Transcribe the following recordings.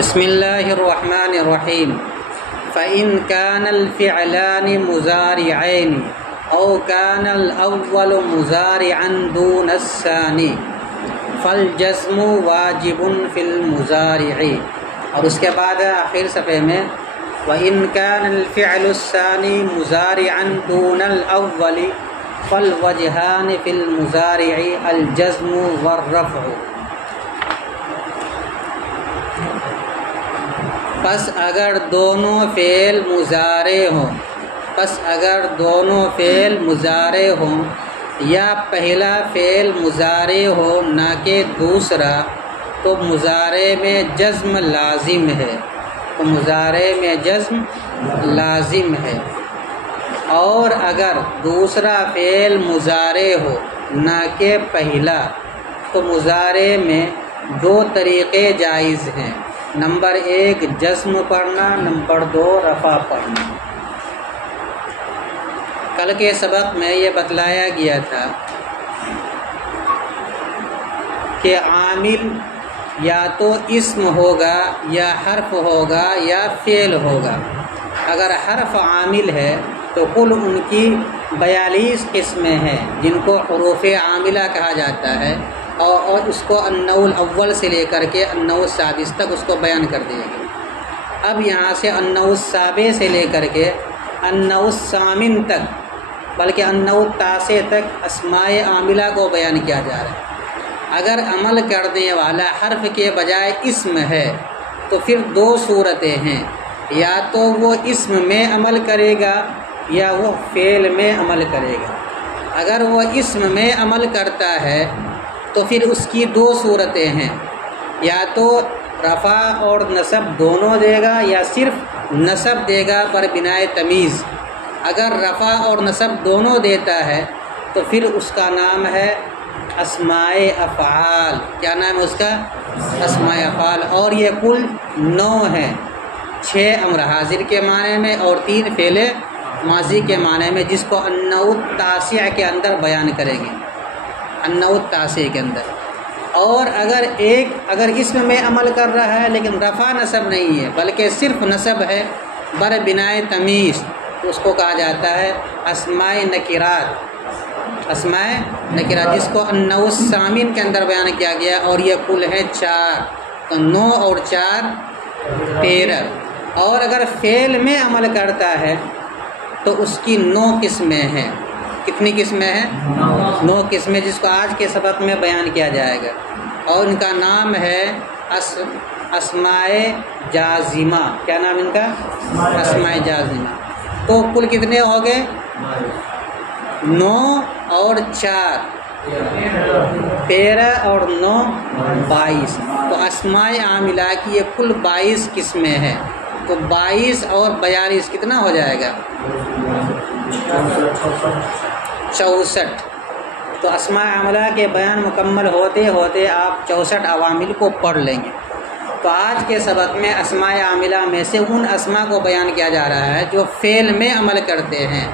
بسم اللہ الرحمن الرحیم فإن كان الفعلان مضارعين أو كان الأول مضارعا دون الثاني فالجزم واجب في المضارع. اور اس کے بعد آخر صفحے میں وإن كان الفعل الثاني مضارعا دون الأول فالوجهان في المضارع الجزم والرفع. پس اگر دونوں فعل مضارع ہوں یا پہلا فعل مضارع ہو نہ کہ دوسرا تو مضارع میں جزم لازم ہے اور اگر دوسرا فعل مضارع ہو نہ کہ پہلا تو مضارع میں دو طریقے جائز ہیں. نمبر 1 جزم پڑھنا، نمبر 2 رفع پڑھنا. کل کے سبق میں یہ بتلایا گیا تھا کہ عامل یا تو اسم ہوگا یا حرف ہوگا یا فعل ہوگا. اگر حرف عامل ہے تو کل ان کی 42 قسمیں ہیں جن کو حروف عاملہ کہا جاتا ہے اور اس کو النوع الاول سے لے کر کے النوع السادس تک اس کو بیان کر دیا گیا. اب یہاں سے النوع السابع سے لے کر کے النوع الثامن تک بلکہ النوع التاسع تک اسماء عاملہ کو بیان کیا جا رہا ہے. اگر عمل کرنے والا حرف کے بجائے اسم ہے تو پھر دو صورتیں ہیں، یا تو وہ اسم میں عمل کرے گا یا وہ فعل میں عمل کرے گا. اگر وہ اسم میں عمل کرتا ہے تو پھر اس کی دو صورتیں ہیں، یا تو رفع اور نصب دونوں دے گا یا صرف نصب دے گا پر بنائے تمیز. اگر رفع اور نصب دونوں دیتا ہے تو پھر اس کا نام ہے اسماء افعال. کیا نام ہے اس کا؟ اسماء افعال. اور یہ کل 9 ہیں، 6 امر حاضر کے معنی میں اور 3 فعل ماضی کے معنی میں، جس کو النوع التاسع کے اندر بیان کریں گے. النوع التاسع کے اندر. اور اگر اسم میں عمل کر رہا ہے لیکن رفع نصب نہیں ہے بلکہ صرف نصب ہے بر بنائے تمیز، تو اس کو کہا جاتا ہے اسماء نکرات. جس کو النوع الثامن کے اندر بیان کیا گیا، اور یہ کل ہے 4. تو 9 اور 4 13. اور اگر فعل میں عمل کرتا ہے تو اس کی 9 قسمیں ہیں. کتنی قسمیں ہیں؟ 9 قسمیں، جس کو آج کے سبق میں بیان کیا جائے گا. اور ان کا نام ہے اسماء جازمہ. کیا نام ان کا؟ اسماء جازمہ. تو کل کتنے ہو گئے؟ 9 اور 4 13 اور 9 22. تو اسماء عاملہ کی یہ کل 22 قسمیں ہیں. تو 22 اور 42 کتنا ہو جائے گا؟ 64. تو اسماء عاملہ کے بیان مکمل ہوتے ہوتے آپ 64 عوامل کو پڑھ لیں گے. تو آج کے سبق میں اسماء عاملہ میں سے ان اسماء کو بیان کیا جا رہا ہے جو فعل میں عمل کرتے ہیں.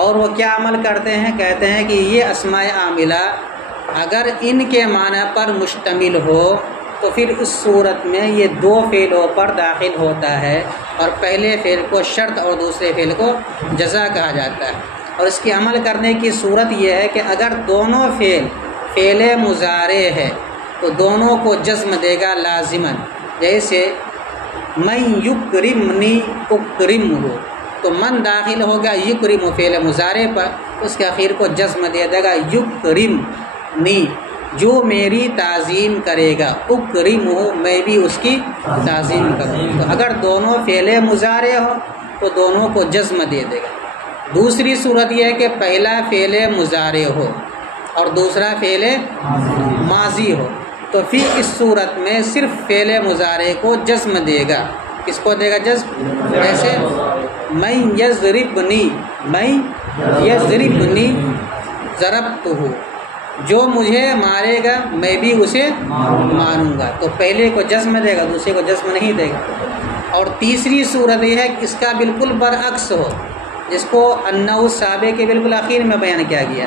اور وہ کیا عمل کرتے ہیں؟ کہتے ہیں کہ یہ اسماء عاملہ اگر ان کے معنی پر مشتمل ہو تو پھر اس صورت میں یہ 2 فعلوں پر داخل ہوتا ہے، اور پہلے فعل کو شرط اور دوسرے فعل کو جزا کہا جاتا ہے. اور اس کی عمل کرنے کی صورت یہ ہے کہ اگر دونوں فعل مضارع ہے تو دونوں کو جزم دے گا لازماً. جیسے من یکرمنی اکرمہ، تو من داخل ہوگا یکرم فعل مضارع پر، اس کے اخیر کو جزم دے دے گا یکرمنی، جو میری تعظیم کرے گا، اکرمہ میں بھی اس کی تعظیم کروں. تو اگر دونوں فعل مضارع ہو تو دونوں کو جزم دے دے گا. دوسری صورت یہ ہے کہ پہلا فعل مضارع ہو اور دوسرا فعل ماضی ہو، تو پھر اس صورت میں صرف فعل مضارع کو جزم دے گا. کس کو دے گا جزم؟ جیسے من یضربنی ضربتہ، جو مجھے مارے گا میں بھی اسے ماروں گا. تو پہلے کو جزم دے گا، دوسرے کو جزم نہیں دے گا. اور تیسری صورت یہ ہے کہ اس کا بالکل برعکس ہو، جس کو النوع السابع کے بالکل اخیر میں بیان کیا گیا،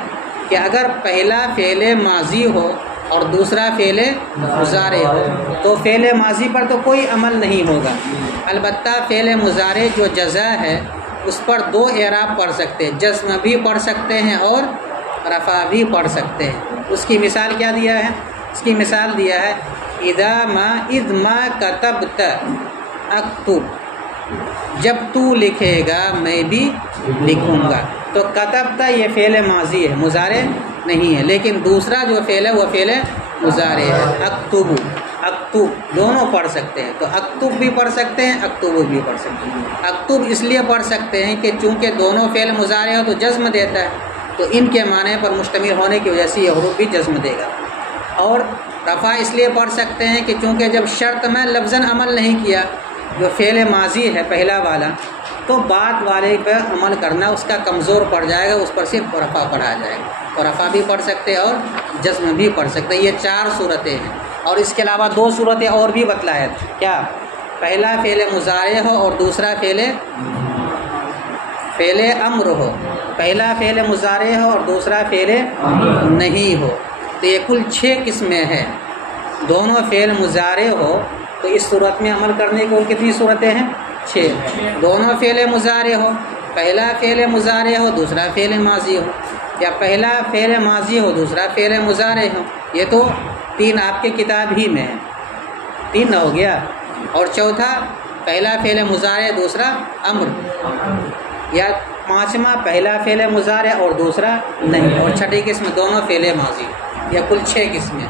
کہ اگر پہلا فعل ماضی ہو اور دوسرا فعل مضارع ہو تو فعل ماضی پر تو کوئی عمل نہیں ہوگا، البتہ فعل مضارع جو جزا ہے اس پر دو اعراب پڑھ سکتے ہیں، جزم بھی پڑھ سکتے ہیں اور رفع بھی پڑھ سکتے ہیں۔ اس کی مثال کیا دیا ہے؟ اس کی مثال دیا ہے اذ ما کتبت اکتب، جب تو لکھے گا میں بھی لکھوں گا۔ تو کتبت یہ فعل ماضی ہے، مضارع نہیں ہے، لیکن دوسرا جو فعل ہے وہ فعل مضارع ہے، اکتب دونوں پڑھ سکتے ہیں۔ تو اکتب بھی پڑھ سکتے ہیں، اکتب بھی پڑھ سکتے ہیں۔ اکتب اس لیے پڑھ سکتے ہیں کہ چونکہ دونوں فعل مضارع ہو تو جزم دیتا ہے، تو ان کے معنی پر مشتمل ہونے کی وجہ سے یہ حروف بھی جزم دے گا۔ اور رفع اس لیے پڑھ سکتے ہیں کہ چونکہ جب شرط میں لفظاً عمل نہیں کیا، جو فعل ماضی ہے پہلا والا، تو بعد والے پہ عمل کرنا اس کا کمزور پڑ جائے گا، اس پر صرف رفع پڑھا جائے گا۔ تو رفع بھی پڑھ سکتے ہیں اور جزم بھی پڑھ سکتے ہیں۔ یہ 4 صورتیں ہیں، اور اس کے علاوہ 2 صورتیں اور بھی بتلایا ہے۔ کیا؟ پہلا فعل مضارع ہو اور دوسرا فعل امر ہو، پہلا فعل مضارع ہو اور دوسرا فعل نہیں ہو، تو یہ کل 6 قسمیں ہیں۔ دونوں فعل مضارع ہو تو اس صورت میں عمل کرنے کی کتنی صورتیں ہیں؟ 6۔ دونوں فعل مضارع ہو، پہلا فعل مضارع ہو دوسرا فعل ماضی ہو، یا پہلا فعل ماضی ہو دوسرا فعل مضارع ہو، یہ تو 3 آپ کے کتاب ہی میں ہے، 3 ہو گیا۔ اور چوتھا پہلا فعل مضارع دوسرا امر، یا 5واں پہلا فعل مضارع اور دوسرا نہیں، اور 6ٹھی قسم دونوں فعل ماضی۔ یہ کل 6 قسمیں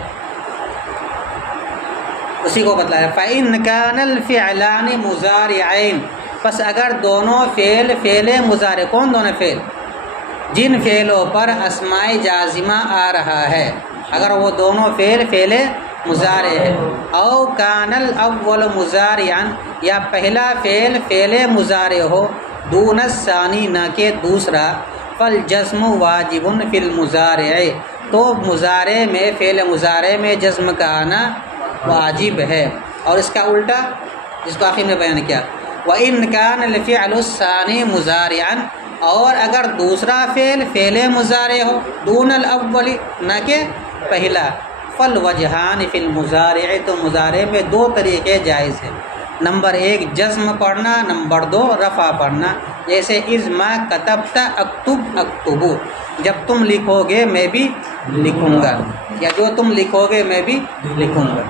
اسی کو بتلایا۔ فَإِنْ كَانَ الْفِعْلَانِ مُضَارِعَيْنِ، پس اگر دونوں فعل مضارع، کون دونوں فعل؟ جن فعلوں پر اسماء جازمہ آ رہا ہے، اگر وہ دونوں فعل مضارع ہے، او کان الاول مضارعا، یا پہلا فعل مضارع ہو، دون الثانی نہ کہ دوسرا، فالجزم واجب فی المضارع، تو مضارع میں فعل مضارع میں جزم کا آنا واجب ہے۔ اور اس کا الٹا جس کو آخر میں بیان کیا، وَإِنْ كَانَ الْفِعْلُ الثَّانِي مُضَارِعًا، اور اگر دوسرا فعل مضارع ہو، دون الاول نہ کہ پہلا، فالوجہان فی المضارع، تو مضارع میں 2 طریقے جائز ہیں، نمبر 1 جزم پڑھنا، نمبر 2 رفع پڑھنا۔ جیسے اذ ما کتبت اکتب اکتبو، جب تم لکھو گے میں بھی لکھوں گا، یا جو تم لکھو گے میں بھی لکھوں گا۔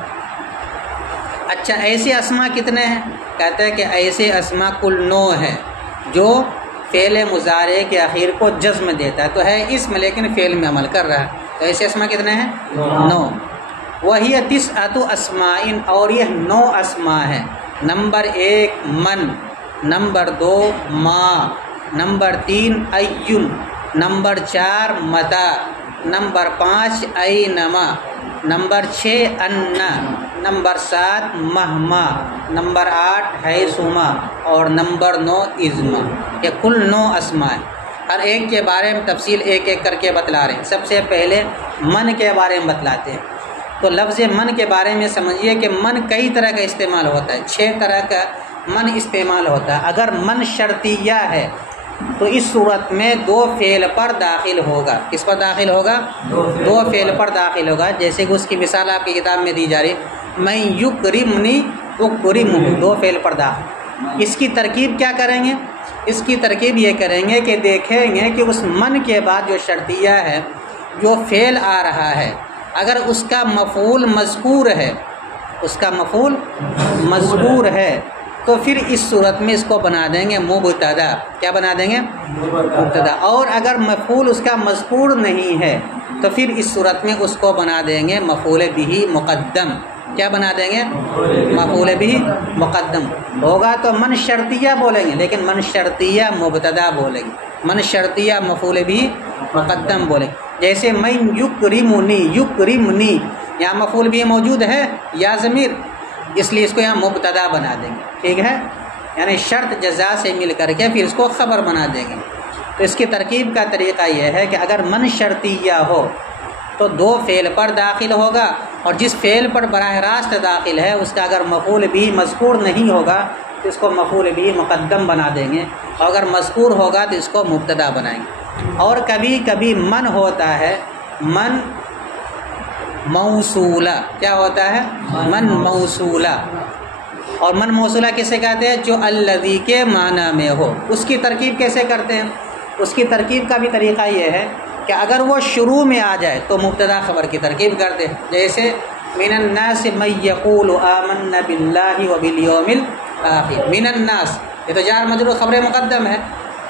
اچھا ایسے اسماء کتنے ہیں؟ کہتے ہیں کہ ایسے اسماء کل 9 ہیں جو فعل مضارع کے آخر کو جزم دیتا ہے، تو ہے اسم لیکن فعل میں عمل کر رہا ہے۔ تو ایسے اسماء کتنے ہیں؟ 9۔ وہی 9 اسماء، اور یہ 9 اسماء ہیں۔ نمبر 1 من، نمبر 2 ما، نمبر 3 ایون، نمبر 4 متا، نمبر 5 اینما، نمبر 6 انا، نمبر 7 مہما، نمبر 8 حیثما، اور نمبر 9 اذما۔ یہ کل 9 اسماء ہیں۔ ہر ایک کے بارے میں تفصیل ایک ایک کر کے بتلا رہے ہیں۔ سب سے پہلے من کے بارے میں بتلاتے ہیں۔ تو لفظ من کے بارے میں سمجھیے کہ من کئی طرح کا استعمال ہوتا ہے، 6 طرح کا من استعمال ہوتا ہے۔ اگر من شرطیہ ہے تو اس صورت میں 2 فعل پر داخل ہوگا۔ کس پر داخل ہوگا؟ 2 فعل پر داخل ہوگا۔ جیسے کہ اس کی مثال آپ کی کتاب میں دی جا رہی ہے، میں یکرمنی اکرمہ، 2 فعل پر داخل۔ اس کی ترکیب کیا کریں گے؟ اس کی ترکیب یہ کریں گے کہ دیکھیں گے کہ اس من کے بعد جو شرطیہ ہے، جو فعل آ رہا ہے، اگر اس کا مفعول مذکور ہے، اس کا مفعول مذکور ہے، تو پھر اس صورت میں اس کو بنا دیں گے مبتدا۔ کیا بنا دیں گے؟ مبتدا۔ اور اگر مفعول اس کا مذکور نہیں ہے تو پھر اس صورت میں اس کو بنا دیں گے مفعول بہ مقدم۔ کیا بنا دیں گے؟ مفعول بہ مقدم ہوگا تو من شرطیہ بولیں گے، لیکن من شرطیہ مبتدا بولیں گے، من شرطیہ مفعول بہ مقدم بولیں گے۔ جیسے میں یکرمنی، یکرمنی، یہاں مفعول بھی موجود ہے یا ضمیر، اس لیے اس کو یہاں مبتدا بنا دیں گے، ٹھیک ہے؟ یعنی شرط جزا سے مل کر کے پھر اس کو خبر بنا دیں گے۔ تو اس کی ترکیب کا طریقہ یہ ہے کہ اگر من شرطیہ ہو تو 2 فعل پر داخل ہوگا، اور جس فعل پر براہ راست داخل ہے اس کا اگر مفعول بھی مذکور نہیں ہوگا تو اس کو مفعول بھی مقدم بنا دیں گے، اور اگر مذکور ہوگا تو اس کو مبتدا بنائیں گے۔ اور کبھی کبھی من ہوتا ہے، من موصولہ. کیا ہوتا ہے؟ من موصولہ. اور من موصولہ کسے کہتے ہیں؟ جو الذی کے معنی میں ہو. اس کی ترکیب کیسے کرتے ہیں؟ اس کی ترکیب کا بھی طریقہ یہ ہے کہ اگر وہ شروع میں آ جائے تو مبتدا خبر کی ترکیب کرتے ہیں. جیسے من الناس من یقول آمنا باللہ وبالیوم الآخر. من الناس یہ تو جار مجرور خبر مقدم ہے.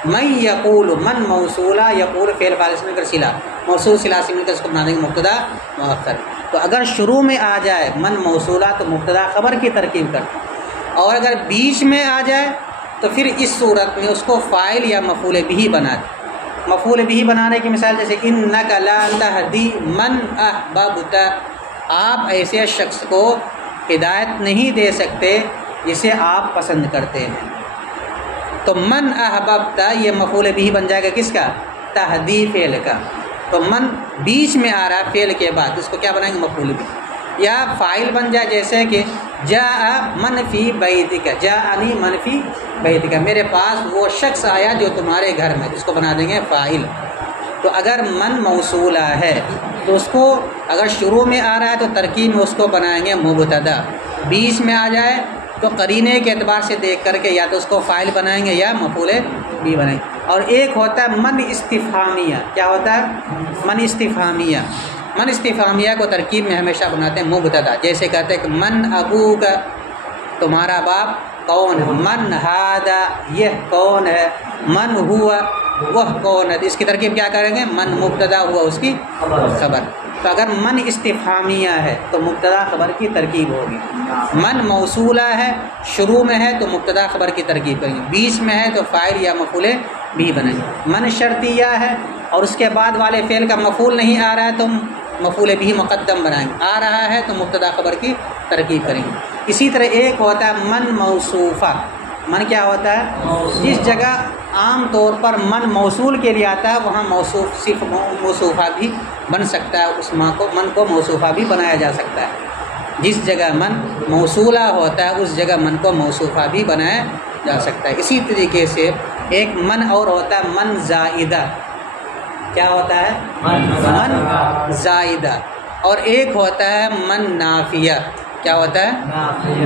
من یقول من موصولہ، یقول فعل فاعل سے مل کر صلہ، موصول صلہ سے مل کر اس کو بنا دیں گے مبتدا مؤخر. تو اگر شروع میں آ جائے من موصولہ تو مبتدا خبر کی ترکیب کرتے ہیں، اور اگر بیچ میں آ جائے تو پھر اس صورت میں اس کو فاعل یا مفعول بہ بنا دیں. مفعول بہ بنانے کی مثال جیسے انک لا تہدی من احببت، آپ ایسے شخص کو ہدایت نہیں دے سکتے جسے آپ پسند کرتے ہیں. تو من احببت یہ مفعول بہ بن جائے گا کس کا؟ تہدی فعل کا. تو من بیچ میں آ رہا ہے فعل کے بعد، اس کو کیا بنائیں گے؟ مفعول بہ. یا فاعل بن جائے جیسے کہ جاء من فی بیتک، جاءنی من فی بیتک، میرے پاس وہ شخص آیا جو تمہارے گھر میں، اس کو بنا دیں گے فاعل. تو اگر من موصولہ ہے تو اس کو اگر شروع میں آ رہا ہے تو ترکیب میں اس کو بنائیں گے مبتدا. بیچ میں آ جائے تو قرینے کے اعتبار سے دیکھ کر کے یا تو اس کو فاعل بنائیں گے یا مفعول بھی بنائیں گے. اور ایک ہوتا ہے من استفہامیہ. کیا ہوتا ہے؟ من استفہامیہ. من استفہامیہ کو ترکیب میں ہمیشہ بناتے ہیں مبتدا. جیسے کہتے ہیں کہ من ابوک، تمہارا باپ کون ہے؟ من ھذا، یہ کون ہے؟ من ہوا، وہ کون ہے؟ اس کی ترکیب کیا کریں گے؟ من مبتدا ہوا اس کی خبر. تو اگر من استفہامیہ ہے تو مبتدا خبر کی ترکیب ہوگی. من موصولہ ہے، شروع میں ہے تو مبتدا خبر کی ترکیب کریں گے، بیچ میں ہے تو فاعل یا مفعول بھی بنیں گے. من شرطیہ ہے اور اس کے بعد والے فعل کا مفعول نہیں آ رہا ہے تو مفعول بھی مقدم بنائیں گے، آ رہا ہے تو مبتدا خبر کی ترکیب کریں گے. اسی طرح ایک ہوتا ہے من موصوفہ. من کیا ہوتا ہے؟ جس جگہ عام طور پر من موصول کے لیے آتا ہے وہاں موصوف صرف موصوفہ بھی بن سکتا ہے، اس من کو موصوفہ بھی بنایا جا سکتا ہے. جس جگہ من موصولہ ہوتا ہے اس جگہ من کو موصوفہ بھی بنایا جا سکتا ہے. اسی طریقے سے ایک من اور ہوتا ہے من زائدہ. کیا ہوتا ہے؟ من زائدہ. اور ایک ہوتا ہے من نافیہ. کیا ہوتا ہے؟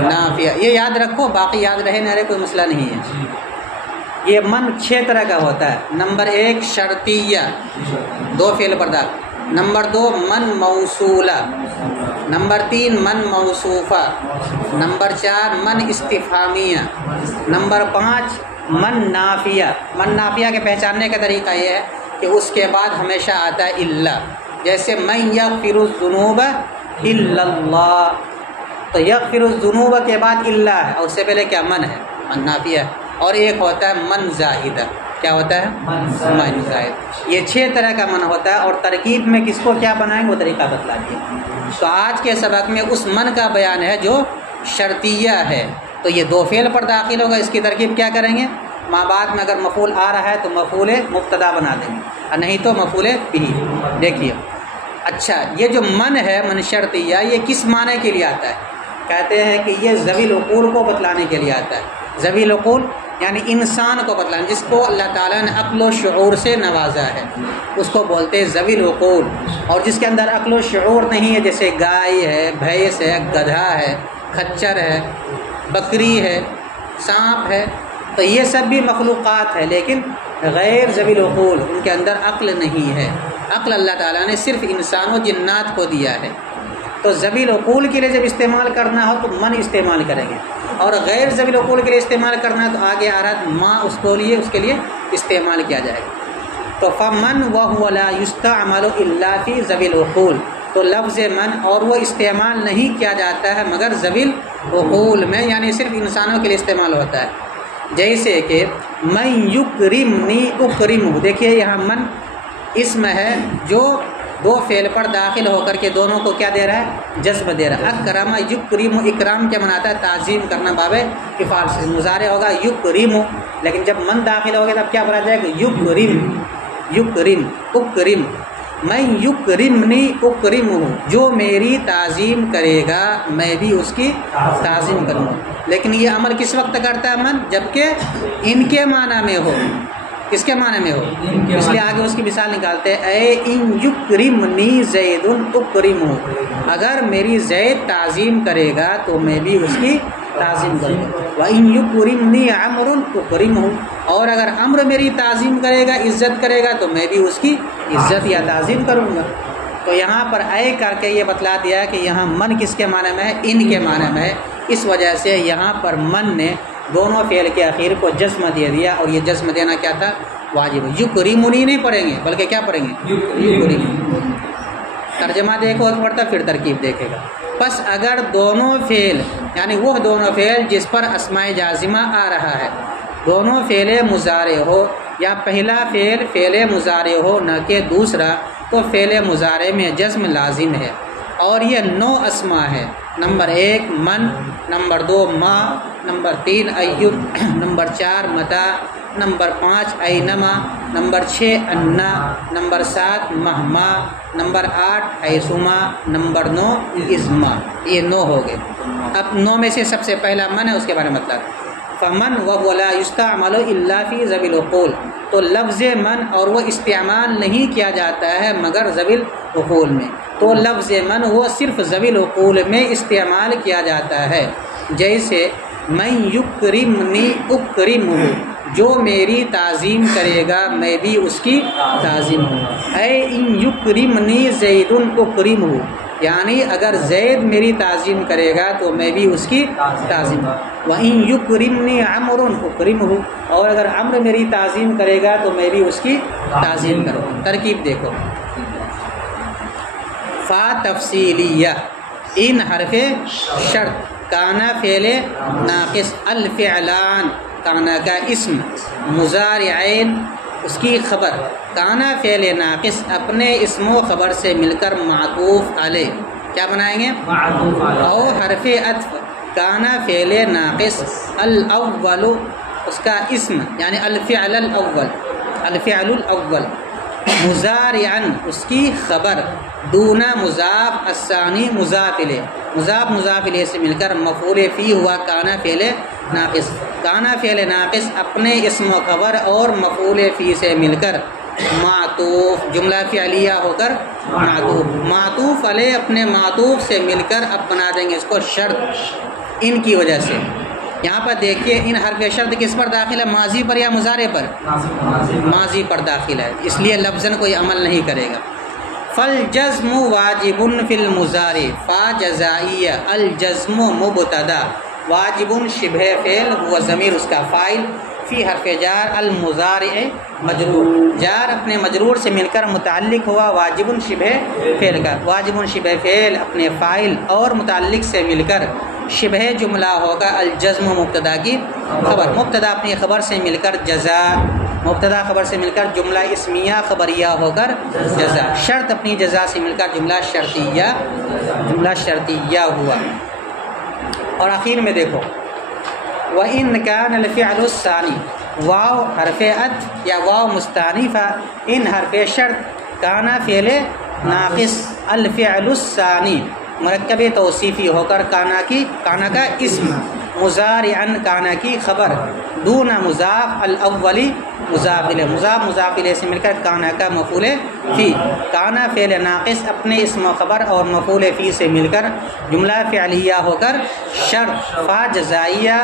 نافیہ. یہ یاد رکھو، باقی یاد رہے نہ رہے کوئی مسئلہ نہیں ہے. یہ من 6 طرح کا ہوتا ہے. نمبر 1 شرطیہ، 2 فعل پردہ. نمبر 2 من موصولہ. نمبر 3 من موصوفہ. نمبر 4 من استفہامیہ. نمبر 5 من نافیہ. من نافیہ کے پہچاننے کا طریقہ یہ ہے کہ اس کے بعد ہمیشہ آتا ہے الا. جیسے من یغفر الذنوب الا اللہ، تو یغفر الذنوب کے بعد الا ہے اور اس سے پہلے کیا؟ من ہے، من نافیہ. اور ایک ہوتا ہے من زائدہ. کیا ہوتا ہے؟ من زائد. یہ 6 طرح کا من ہوتا ہے اور ترکیب میں کس کو کیا بنائیں گے وہ طریقہ بتلا دیا. تو آج کے سبق میں اس من کا بیان ہے جو شرطیہ ہے. تو یہ 2 فعل پر داخل ہوگا، اس کی ترکیب کیا کریں گے؟ ماں بعد میں اگر مفعول آ رہا ہے تو مفعول مبتدا بنا دیں گے اور نہیں تو مفعول بھی. دیکھیے اچھا، یہ جو من ہے من شرطیہ یہ کس معنی کے لیے آتا ہے؟ کہتے ہیں کہ یہ ذوی العقول کو بتلانے کے لیے آتا ہے. ذوی العقول یعنی انسان کو بتلانا، جس کو اللہ تعالیٰ نے عقل و شعور سے نوازا ہے اس کو بولتے ہیں ذوی العقول. اور جس کے اندر عقل و شعور نہیں ہے جیسے گائے ہے، بھینس ہے، گدھا ہے، کھچر ہے، بکری ہے، سانپ ہے، تو یہ سب بھی مخلوقات ہے لیکن غیر ذوی العقول، ان کے اندر عقل نہیں ہے. عقل اللہ تعالیٰ نے صرف انسان و جنات کو دیا ہے. تو ذوی العقول کے لیے جب استعمال کرنا ہو تو من استعمال کریں گے، اور غیر ذوی العقول کے لیے استعمال کرنا ہے تو آگے آ رہا ماں اس کے لیے استعمال کیا جائے گا. تو فمن وهو لا يستعمل الا في ذوی العقول، تو لفظ من اور وہ استعمال نہیں کیا جاتا ہے مگر ذوی العقول میں، یعنی صرف انسانوں کے لیے استعمال ہوتا ہے. جیسے کہ من یکرمنی اکرمہ. دیکھیے یہاں من اسم ہے جو 2 فعل پر داخل ہو کر کے دونوں کو کیا دے رہا ہے؟ جذب دے رہا ہے. اکرم یکرم، اکرام کیا مناتا ہے؟ تعظیم کرنا، باب افعال سے. مضارع ہوگا یکرم، لیکن جب من داخل ہوگا تب کیا بنا جائے گا؟ یکرم. یکرم اکرم. من یکرمنی اکرمہ، جو میری تعظیم کرے گا میں بھی اس کی تعظیم کروں گا. لیکن یہ عمل کس وقت کرتا ہے من؟ جبکہ ان کے معنی میں ہو. کس کے معنی میں ہو، اس لیے آگے اس کی مثال نکالتے ہیں، اے ان یکرمنی زید اکرمہ، اگر میری زید تعظیم کرے گا تو میں بھی اس کی تعظیم کروں گا، وَإِن یکرمنی عمر اکرمہ، اور اگر عمر میری تعظیم کرے گا، عزت کرے گا، تو میں بھی اس کی عزت یا تعظیم کروں گا۔ تو یہاں پر اے کر کے یہ بتلا دیا کہ یہاں من کس کے معنی میں ہے، ان کے معنی میں ہے، اس وجہ سے یہاں پر من نے دونوں فعل کے اخیر کو جزم دے دیا، اور یہ جزم دینا کیا تھا، واجب۔ یکرمنی نہیں پڑھیں گے بلکہ کیا پڑھیں گے، یکرمنی۔ ترجمہ دیکھو ایک مرتبہ پھر ترکیب دیکھے گا۔ پس اگر دونوں فعل یعنی وہ دونوں فعل جس پر اسماء جازمہ آ رہا ہے، دونوں فعل مضارع ہو، یا پہلا فعل فعل مضارع ہو نہ کہ دوسرا، تو فعل مضارع میں جزم لازم ہے، اور یہ 9 اسماء ہے۔ نمبر 1 من، نمبر 2 ما، نمبر 3 ایب، نمبر 4 متا، نمبر 5 اینما، نمبر 6 انا، نمبر 7 مہما، نمبر 8 حیثما، نمبر 9 ازما۔ یہ 9 ہو گئے۔ اب 9 میں سے سب سے پہلا من ہے، اس کے بارے میں مطلب فمن ولا یستعمل الا فی ذوی العقول، تو لفظ من اور وہ استعمال نہیں کیا جاتا ہے مگر ذوی العقول میں، تو لفظ من وہ صرف ذوی العقول میں استعمال کیا جاتا ہے، جیسے من یکرمنی اکرمہ، جو میری تعظیم کرے گا میں بھی اس کی تعظیم ہوں۔ اے ان یکرمنی زید اکرمہ، یعنی اگر زید میری تعظیم کرے گا تو میں بھی اس کی تعظیم ہوں۔ وَإِن یکرمنی عمر اکرمہ، اور اگر عمر میری تعظیم کرے گا تو میں بھی اس کی تعظیم کروں۔ ترکیب دیکھو، فا تفصیلیہ، ان حرف شرط، کانا فعل ناقص، الفعلان کانا کا اسم، مضارعین اس کی خبر، کانا فعل ناقص اپنے اسم و خبر سے مل کر معطوف علیہ کیا بنائیں گے، او حرف عطف، کانا فعل ناقص، الاول اس کا اسم یعنی الفعل الاول، الفعل الاول، مضارعن اس کی خبر، دون مضاف، الثانی مضاف الیہ، مضاف مضاف الیہ سے مل کر مفعول فی ہوا کانا فعل ناقص، کانا فعل ناقص اپنے اسم و خبر اور مفعول فی سے مل کر معطوف، جملہ فعلیہ ہو کر معطوف، معطوف علیہ اپنے معطوف سے مل کر اب بنا دیں گے اس کو شرط، ان کی وجہ سے۔ یہاں پر دیکھیے ان حرف شرط کس پر داخل ہے، ماضی پر یا مضارع پر، ماضی پر داخل ہے، اس لیے لفظاً کوئی عمل نہیں کرے گا۔ فالجزم واجب فی المضارع، فا جزائیہ، الجزم مبتدا، واجب شبہ فعل، ہوا ضمیر اس کا فاعل، فی حرف جار، المضارع مجرور، جار اپنے مجرور سے مل کر متعلق ہوا واجب شبہ فعل کا، واجب شبہ فعل اپنے فاعل اور متعلق سے مل کر شبہ جملہ ہوگا الجزم مبتدا کی خبر، مبتدا اپنی خبر سے مل کر جزا، مبتدا خبر سے مل کر جملہ اسمیہ خبریہ ہو کر جزا، شرط اپنی جزا سے مل کر جملہ شرطیہ، جملہ شرطیہ ہوا۔ اور آخر میں دیکھو وَإِنْ كَانَ الْفِعْلُ الثَّانِي، واو حرف عطف یا واو مستانفہ، ان حرف شرط، کانا فعل ناقص، الفعل الثانی مرکب توصیفی ہو کر کانا کی، کانا کا اسم، مضارعن کانا کی خبر، دون مضاف، الاولی مضاف الیہ، مضاف مضاف الیہ سے مل کر کانا کا مفعول فی، کانا فعل ناقص اپنے اسم و خبر اور مفعول فی سے مل کر جملہ فعلیہ ہو کر شرط، فا جزائیہ،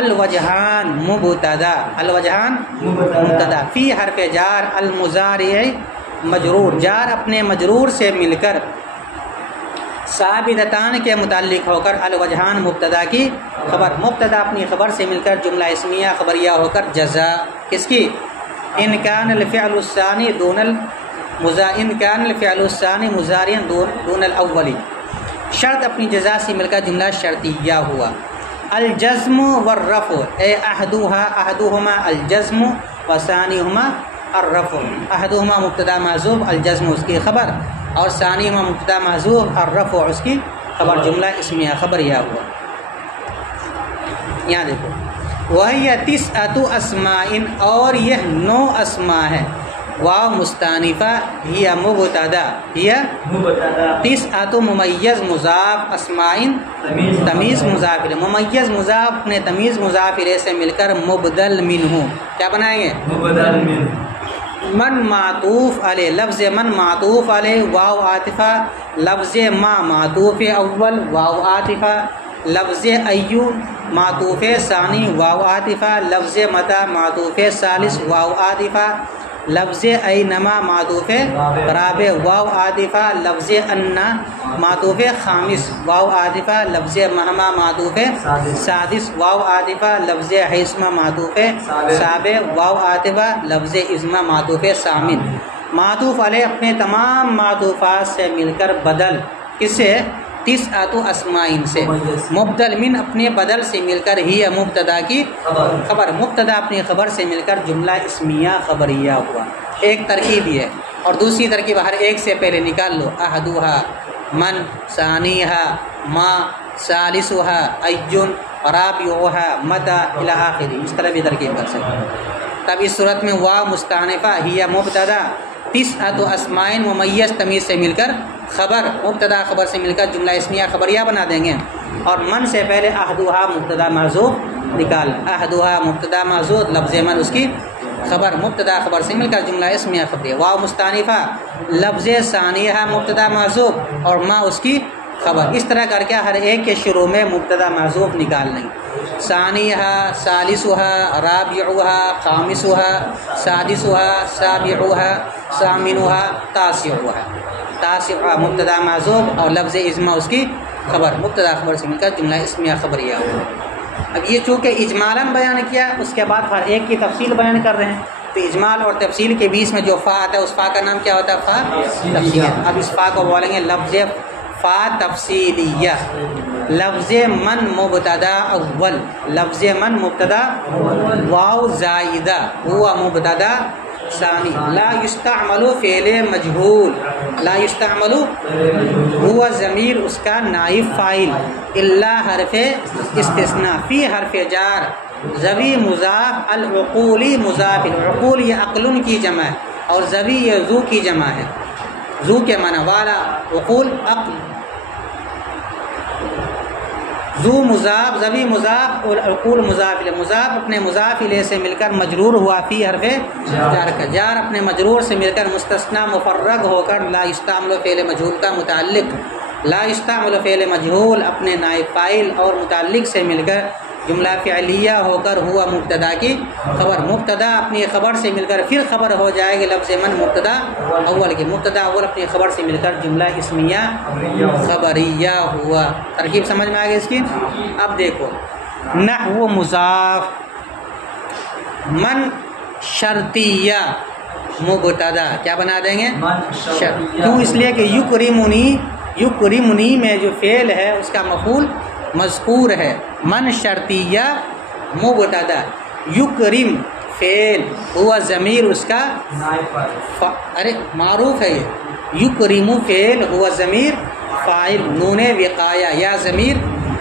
الوجہان مبتدا، الوجہان مبتدا، فی حرف جار، المضارع مجرور، جار اپنے مجرور سے مل کر ثابتتان کے متعلق ہو کر الوجہان مبتدا کی خبر، مبتدا اپنی خبر سے مل کر جملہ اسمیہ خبریہ ہو کر جزا، کس کی، ان کان الفعل الثانی دون ان کان الفعل الثانی مضارعا دون الاولی، شرط اپنی جزا سے مل کر جملہ شرطیہ ہوا۔ الجزم والرفع، اے احدہما الجزم وثانیہما الرفع، احدہما مبتدا محذوف، الجزم اس کی خبر، اور ثانیہما مبتدا محذوف، الرفع اس کی خبر، جملہ اسمیہ خبریہ ہوا۔ یہاں دیکھو وَهِيَ تِسْعَةُ أَسْمَاءٍ، اور یہ 9 اسماء ہیں، واو مستانفہ ہی مبتدا ہی تسعۃ ممیز مضاف اسماء تمیز مضاف الیہ ممیز مضاف اپنے تمیز مضاف الیہ سے مل کر مبدل منہ کیا بنائیں گے مبدل منہ من معطوف علیہ لفظ من معطوف علیہ واو عاطفہ لفظ ما معطوف اول واو عاطفہ لفظ ایو معطوف ثانی واو عاطفہ لفظ متى معطوف ثالث واو عاطفہ لفظ اینما معطوف رابع واو عاطفہ لفظ ان معطوف خامس واو عاطفہ لفظ مہما معطوف سادس واو عاطفہ لفظ حیثما معطوف سابع واو عاطفہ لفظ ازما معطوف ثامن معطوف علیہ اپنے تمام معطوفات سے مل کر بدل کس سے تسعۃ اسماء سے مبدل من اپنے بدل سے مل کر ہی مبتدا کی خبر مبتدا اپنی خبر سے مل کر جملہ اسمیہ خبریہ ہوا ایک ترکیب یہ ہے اور دوسری ترکیب ہر ایک سے پہلے نکال لو احدھا من ثانیھا ما ثالثھا ایٌ رابعھا متى الی آخر اس طرح بھی ترکیب کر سکتے تب اس صورت میں واو مستانفہ ہی مبتدا تسعۃ اسماء ممیز تمیز سے مل کر خبر مبتدا خبر سے مل کر جملہ اسمیہ خبریہ بنا دیں گے اور من سے پہلے احدھا مبتدا محذوف نکال احدھا مبتدا محذوف لفظ من اس کی خبر مبتدا خبر سے مل کر جملہ اسمیہ خبریہ واو مستانفہ لفظ ثانیہ مبتدا محذوف اور ما اس کی خبر اس طرح کر کے ہر ایک کے شروع میں مبتدا محذوف نکال لیں ثانیہ ثالثھا رابعھا خامسھا سادسھا سابعھا ثامنھا تاسعھا مبتدا محذوف اور لفظ ازما اس کی خبر مبتدا خبر سے مل کر جملہ اسمیہ خبریہ ہوا اب یہ چونکہ اجمالاً بیان کیا اس کے بعد ہر ایک کی تفصیل بیان کر رہے ہیں تو اجمال اور تفصیل کے بیچ میں جو فا آتا ہے اس فا کا نام کیا ہوتا ہے فا تفصیلیہ اب اس فا کو بولیں گے لفظ فا تفصیلیہ لفظ من مبتدا اول لفظ من مبتدا واو زائدہ ہوا مبتدا ثانی لا یستعمل فعل مجہول لا یستعمل ہوا ضمیر اس کا نائب فاعل الا حرف استثناء فی حرف جار ذوی مضاف العقولی مضاف العقول یہ عقل کی جمع ہے اور ذوی یہ ذو کی جمع ہے ذو کے معنی والا عقول عقل ذو مضاف ذوی مضاف اور عقول مضاف الیہ مضاف اپنے مضاف الیہ سے مل کر مجرور ہوا فی حرف جار کا جار اپنے مجرور سے مل کر مستثنی مفرغ ہو کر لا یستعمل فعل مجہول کا متعلق لا یستعمل فعل مجہول اپنے نائب فاعل اور متعلق سے مل کر جملہ فعلیہ ہو کر ہوا مبتدا کی خبر مبتدا اپنی خبر سے مل کر پھر خبر ہو جائے گی لفظ من مبتدا اول کی مبتدا اول اپنی خبر سے مل کر جملہ اسمیہ خبریہ ہوا ترکیب سمجھ میں آ گئی اس کی اب دیکھو نحو مضاف من شرطیہ مبتدا کیا بنا دیں گے کیوں اس لیے کہ یکرمنی میں جو فعل ہے اس کا مفعول مذکور ہے من شرطیہ مبتدا یکرم فعل ہوا ضمیر اس کا ارے معروف ہے یہ یکرم فعل ہوا ضمیر فاعل نون وقایہ یا ضمیر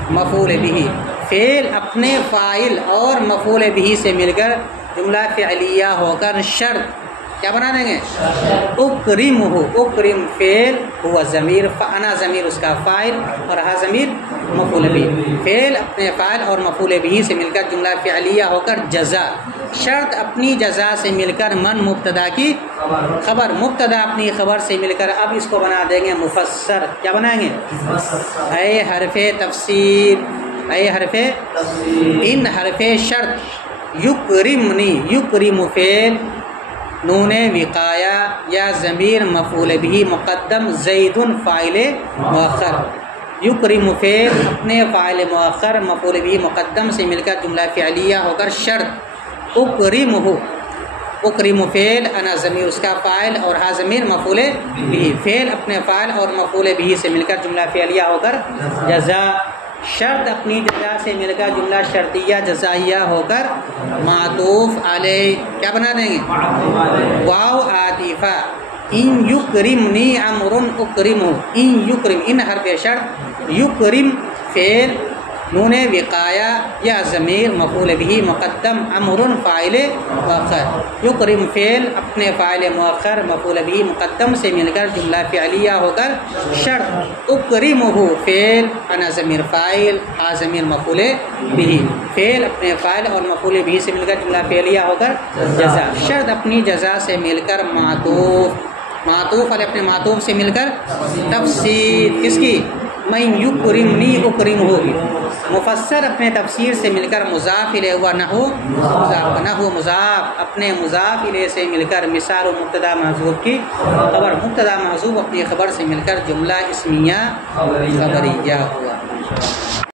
مفعول به فعل اپنے فاعل اور مفعول به سے مل کر جملہ فعلیہ ہو کر شرط کیا بنا دیں گے اکرم ہو اکرم فعل ہوا ضمیر انا ضمیر اس کا فاعل اور ہا ضمیر مفعول به فعل اپنے فاعل اور مفعول به سے مل کر جملہ فعلیہ ہو کر جزا شرط اپنی جزا سے مل کر من مبتدا کی خبر مبتدا اپنی خبر سے مل کر اب اس کو بنا دیں گے مفسر کیا بنائیں گے اے حرف تفسیر اے حرف ان حرف شرط یکرمنی یکرم فعل نون وقایہ یا ضمیر مفعول به مقدم زید فاعل مؤخر یکرم فعل اپنے فاعل مؤخر مفعول به مقدم سے مل کر جملہ فعلیہ ہو کر شرط اکرم فعل انا ضمیر اس کا فاعل اور ہا ضمیر مفعول به فعل اپنے فاعل اور مفعول به سے مل کر جملہ فعلیہ ہو کر جزا شرط اپنی جزا سے مل کر جملہ شرطیہ جزائیہ ہو کر معطوف علیہ کیا بنا دیں گے واو عاطفہ ان یکرمنی امر اکرم ان یکرم ان حرف شرط یکرم فعل نون وقایا یا ضمیر مفعول به مقدم امر فاعل مؤخر، یکرم فعل اپنے فاعل مؤخر مفعول به مقدم سے مل کر جملہ فعلیہ ہو کر شرط، اکرمہ فعل انا ضمیر فاعل ہا ضمیر مفعول به، فعل اپنے فاعل اور مفعول به سے مل کر جملہ فعلیہ ہو کر جزا، شرط اپنی جزا سے مل کر معطوف، معطوف علی اپنے معطوف سے مل کر تفسیر کس کی، من یکرمنی اکرم ہوگی، مفسر اپنے تفسیر سے مل کر مضاف الیہ ہوا نحو مضاف، نحو مضاف اپنے مضاف الیہ سے مل کر مثال و مبتدا محذوف کی خبر، مبتدا محذوف اپنی خبر سے مل کر جملہ اسمیہ خبریہ ہوا۔